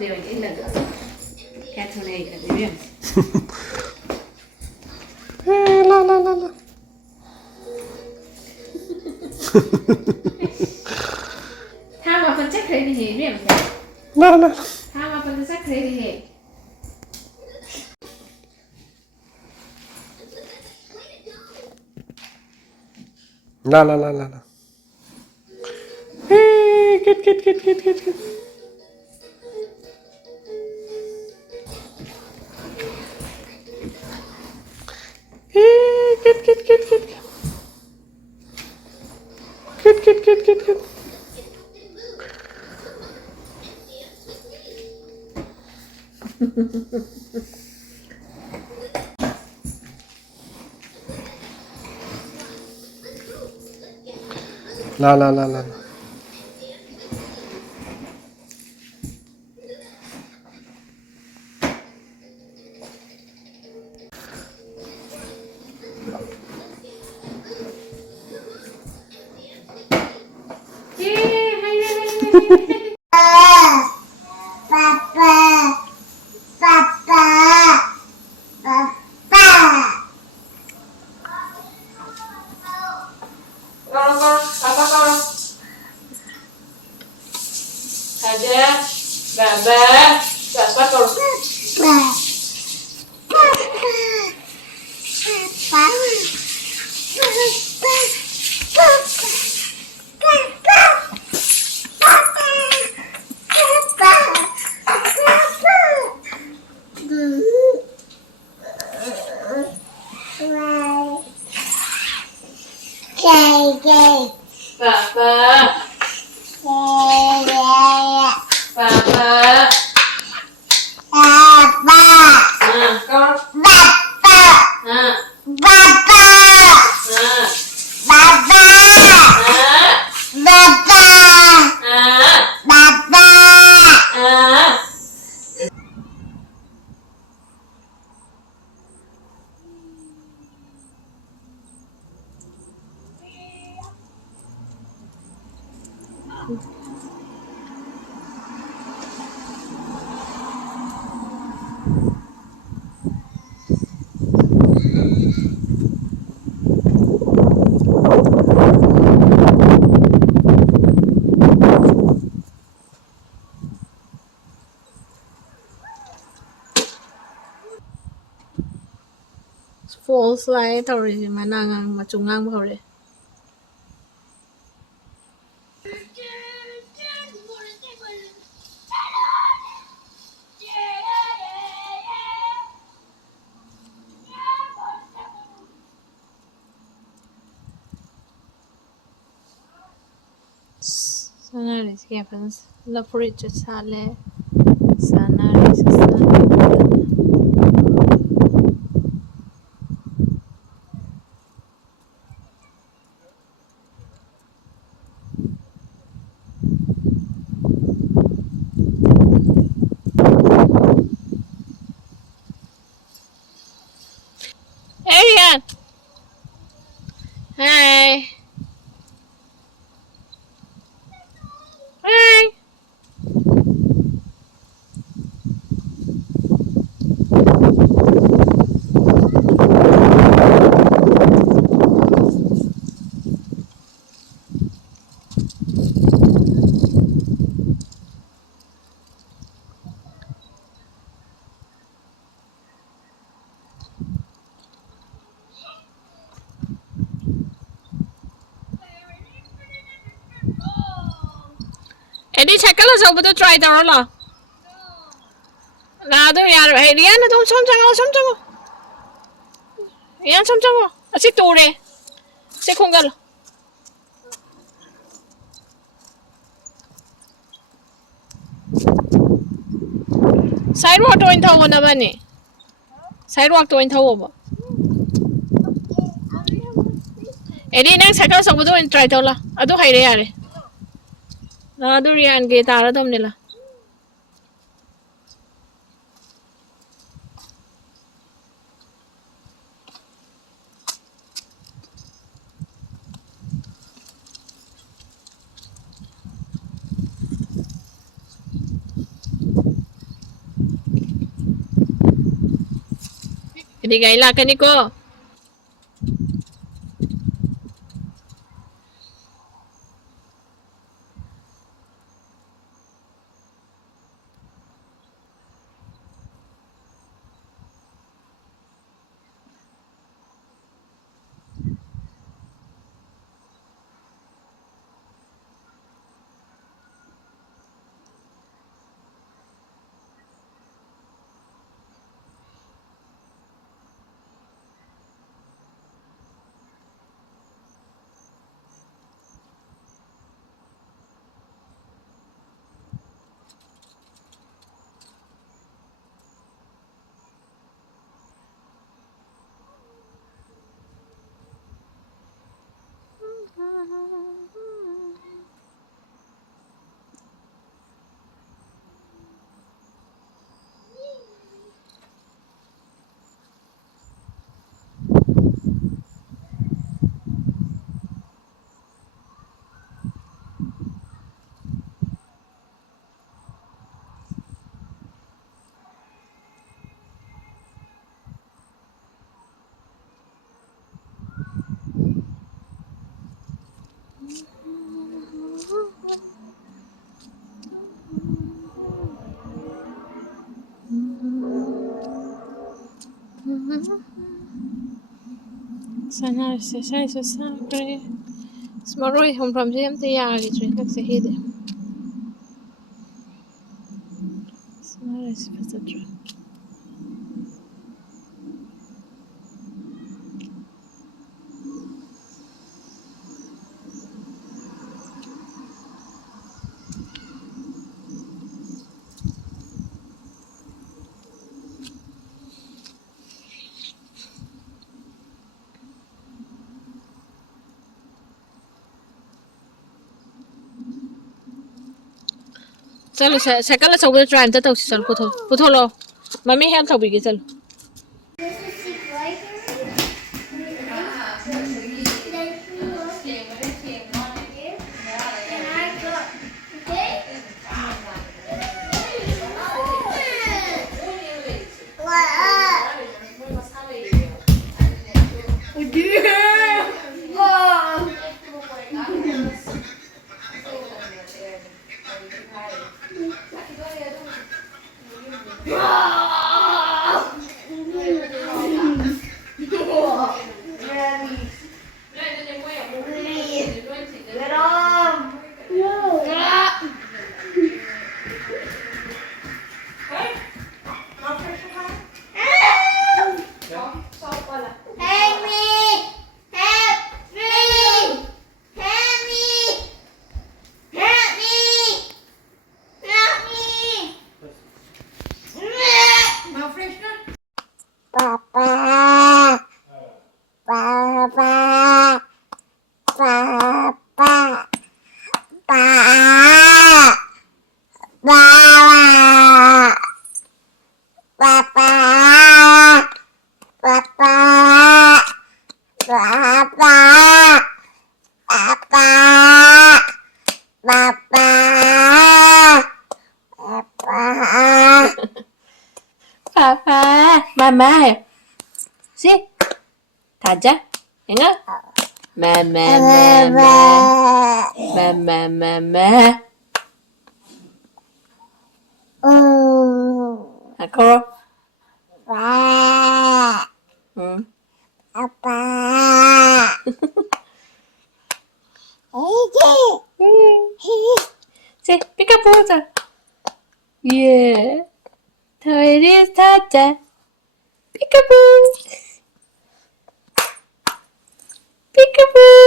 देव इल्लदा क्या थोड़े ही कर दिए ला ला ला ला tham mà phần chắc thấy thì gì biết La La tham mà phần chắc thấy thì gì La La La La La Get. Get. La. Thaja, Baba, Papa kalau Papa, con. False light touri manangang macungang hore. Sanari skapens la puricha sale sanari Arian. Hi. Hi. Eddie check us over the try the roller. Nado yaar, Arian don't some. Yan some. Asi touri. Si kungal. Sidewalk to in thawo naman eh. Sidewalk to in thawo ba? Eddie nang check us over the try the roller. Ado haire yare. Nado Rian ke tara dom nila. Hindi kayo lakan ni ko. Sana exercise sempre. Smaroi hum from jam te yagi tre nak se hede. Sana exercise. चलो cycle अचौबद try अमता तौसी चलो पुथोलो mummy help तौबीगे चलो Papa, Mama, see, Thaja, ingat? Mama, Mama, Mama. Ako. Apa? See, pick up water. Yeah. Here it is, Thaja. Peekaboo. Peekaboo.